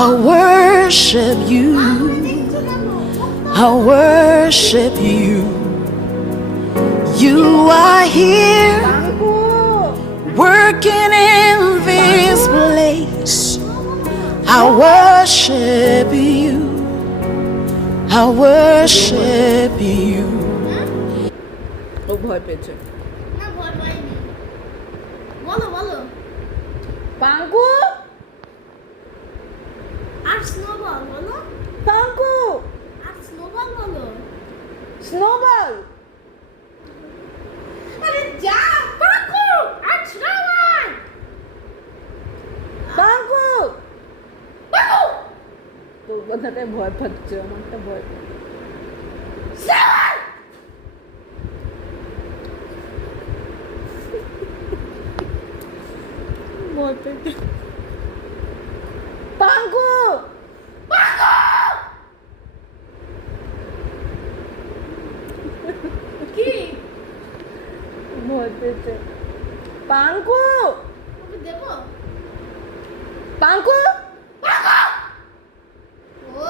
I worship you. I worship you. You are here working in this place. I worship you. I worship you. ও ভয় পেয়েছে না ভয় পাইনি বলো বলো পাঙ্কু আর স্নোবল বলো পাঙ্কু আর স্নোবল বলো স্নোবল আরে যা পাকু আর স্নোবল পাঙ্কু পাকু তোর কথাটাই ভয় পাচ্ছে আমারটা ভয় পাচ্ছে স্নোবল ভয় পেয়েছে পাঙ্কু কি ভয় পেয়েছে পাঙ্কু ওকে দেবো পাঙ্কু ও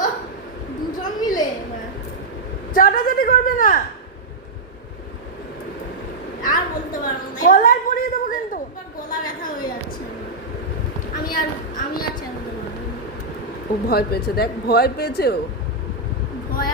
দুজন মিলে চাটাচাটি করবে না আর বলতে পারবো না গলায় পরিয়ে দেবো কিন্তু আমার গলা ব্যথা হয়ে যাচ্ছে আমি আর চালাতে পারবো না ও ভয় পেয়েছে দেখ ভয় পেয়েছে ও ভয়